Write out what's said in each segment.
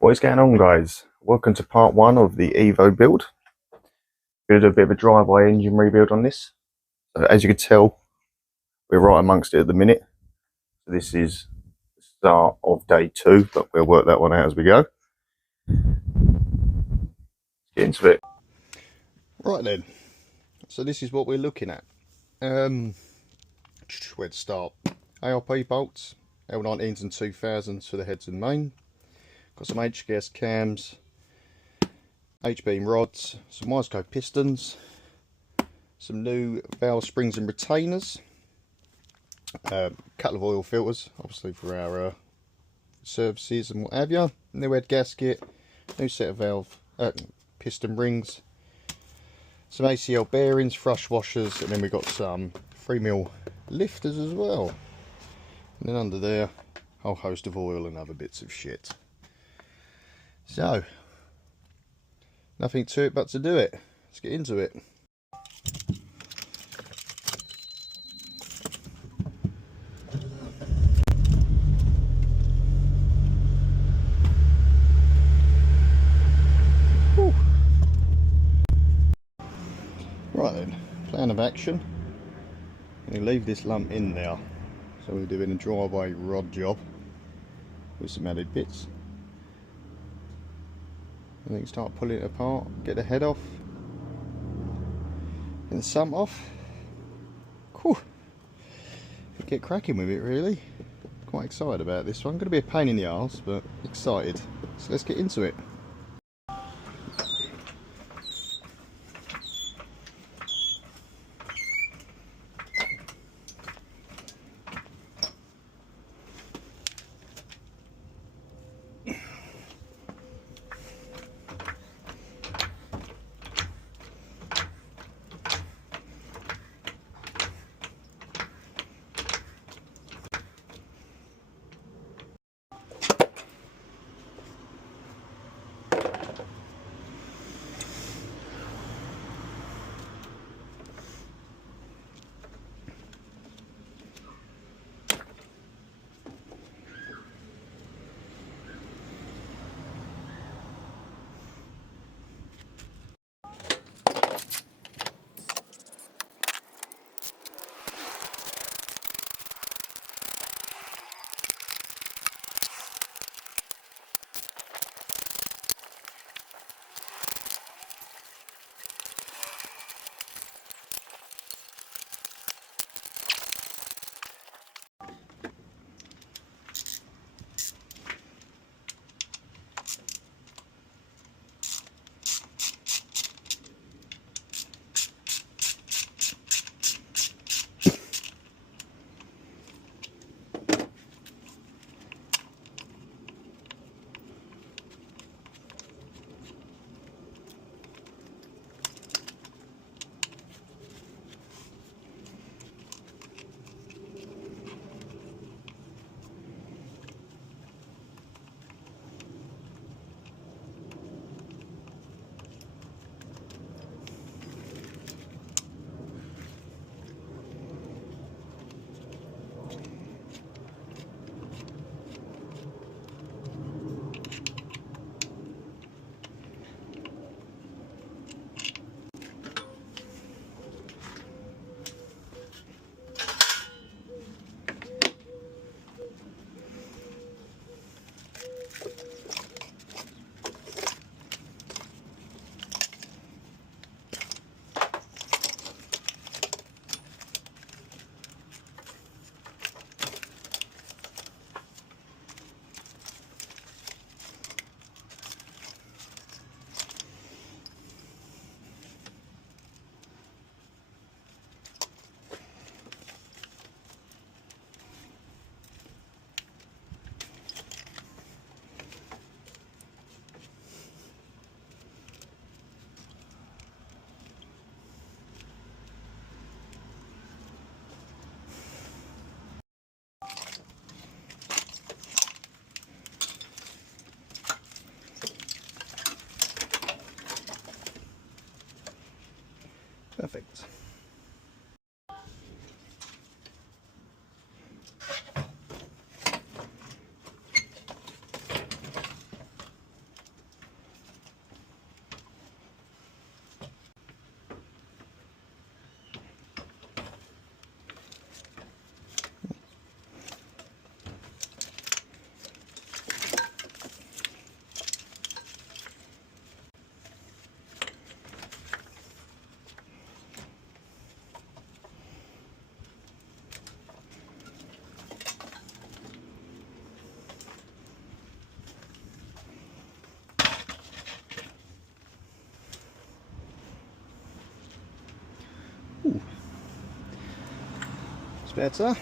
What is going on, guys? Welcome to part one of the EVO build. Going to do a bit of a drive-by engine rebuild on this. So as you can tell, we're right amongst it at the minute. So this is the start of day two, but we'll work that one out as we go. Let's get into it. Right then, so this is what we're looking at. Where to start? ARP bolts, L19s and 2000s for the heads and main. Got some HGS cams, H-beam rods, some Wiseco pistons, some new valve springs and retainers, a couple of oil filters, obviously for our services and what have you, new head gasket, new set of valve piston rings, some ACL bearings, thrush washers, and then we've got some 3mm lifters as well. And then under there, a whole host of oil and other bits of shit. So, nothing to it but to do it. Let's get into it. Whew. Right then, plan of action. I'm going to leave this lump in there. So we're doing a driveway rod job with some added bits. And then start pulling it apart, get the head off, get the sump off. Whew. Get cracking with it really. Quite excited about this one. Going to be a pain in the arse, but excited. So let's get into it. Perfect. better.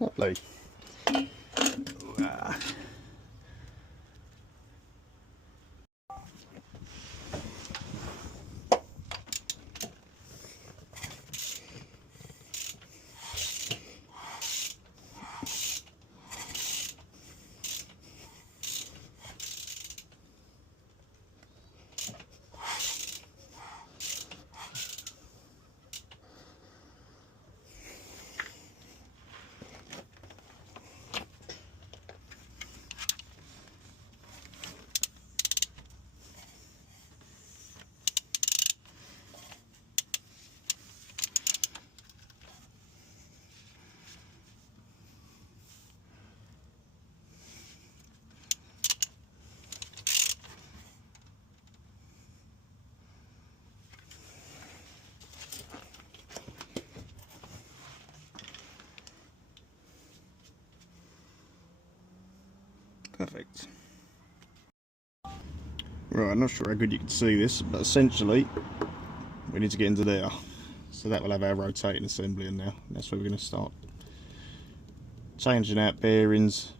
Lovely. Perfect. Right, I'm not sure how good you can see this, but essentially we need to get into there. So that will have our rotating assembly in there. That's where we're going to start changing out bearings,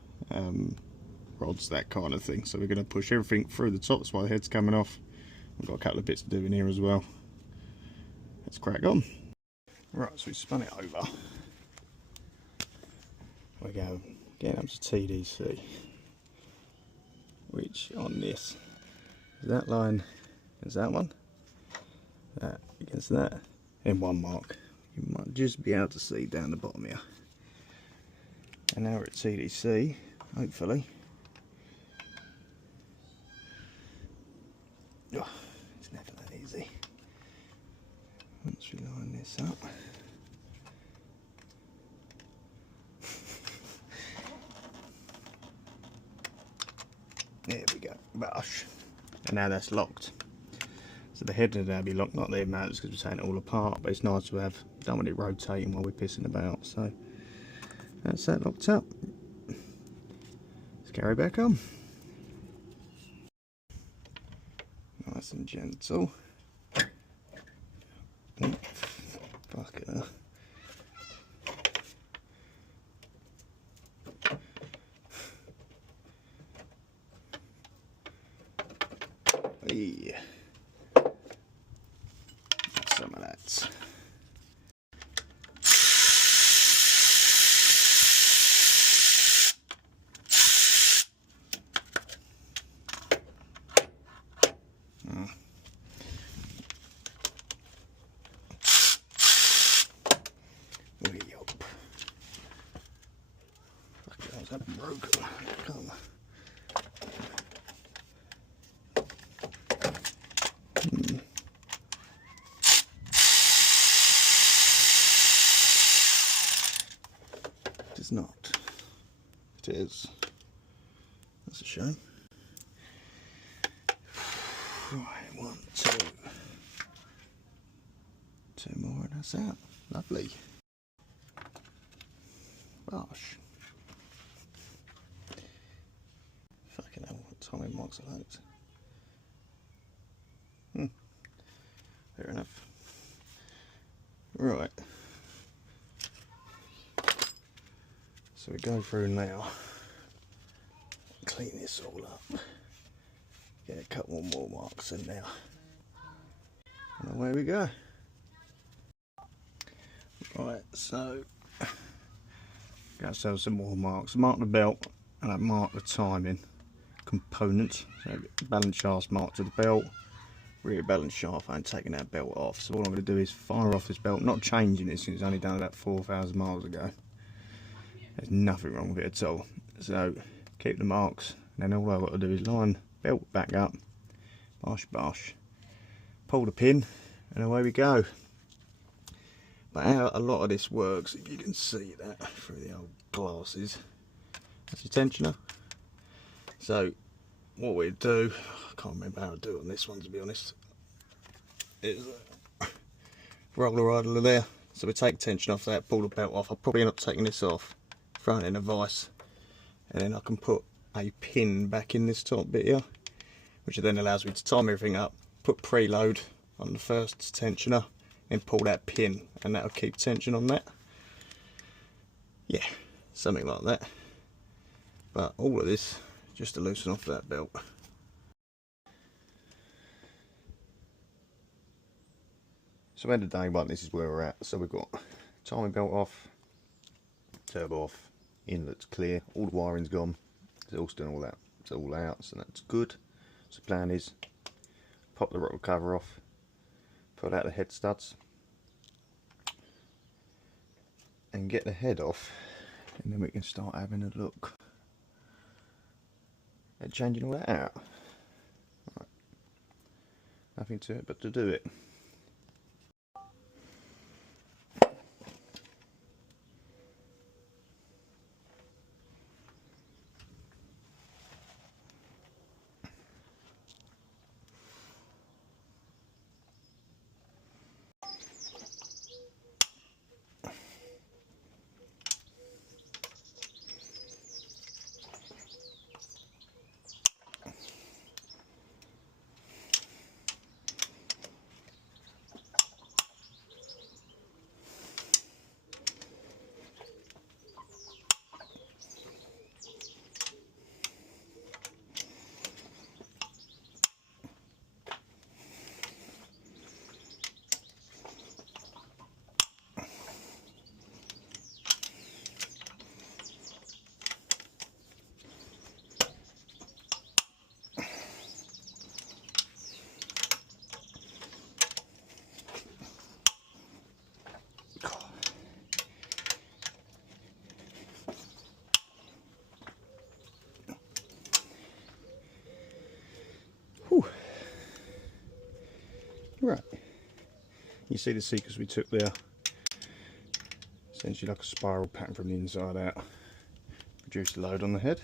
rods, that kind of thing. So we're going to push everything through the top. That's why the head's coming off. We've got a couple of bits to do in here as well. Let's crack on. Right, so we spun it over. We go getting up to TDC, which on this is that line against that one, that against that, and one mark. You might just be able to see down the bottom here. And now we're at TDC, hopefully. Oh, it's never that easy. Once we line this up. There we go, bosh. And now that's locked. So the head will now be locked, not the mounts because we're taking it all apart, but it's nice to have, don't want it rotating while we're pissing about. So that's that locked up. Let's carry back on. Nice and gentle. Oh, fuck it up. Yeah. Some of that. Broken. Come on. It is not. It is. That's a shame. Right, 1, 2. 2 more and that's out. Lovely. Gosh. Fucking hell, what timing marks are those? Fair enough. Right. So we go through now, clean this all up, get a couple more marks in there, and away we go. Right, so got ourselves some more marks. Mark the belt and I mark the timing component. So balance shaft mark to the belt, rear balance shaft. I ain't taking that belt off. So all I'm going to do is fire off this belt, not changing it since it's only done about 4,000 miles ago. There's nothing wrong with it at all. So keep the marks, and then all I've got to do is line belt back up, bosh bosh, pull the pin, and away we go. But how a lot of this works, if you can see that through the old glasses, that's your tensioner. So what we do, I can't remember how to do it on this one to be honest, is roll the idler there. So we take tension off that, pull the belt off. I'll probably end up taking this off, throwing it in a vise, and then I can put a pin back in this top bit here, which then allows me to time everything up, put preload on the first tensioner, and pull that pin, and that'll keep tension on that. Yeah, something like that. But all of this just to loosen off that belt. So end of day one, this is where we're at. So we've got timing belt off, turbo off, inlet's clear, all the wiring's gone, it's all done all that, it's all out, so that's good. So the plan is pop the rocker cover off, put out the head studs, and get the head off, and then we can start having a look at changing all that out. Right. Nothing to it but to do it. Right, you see the seekers we took there, essentially like a spiral pattern from the inside out, produced a load on the head.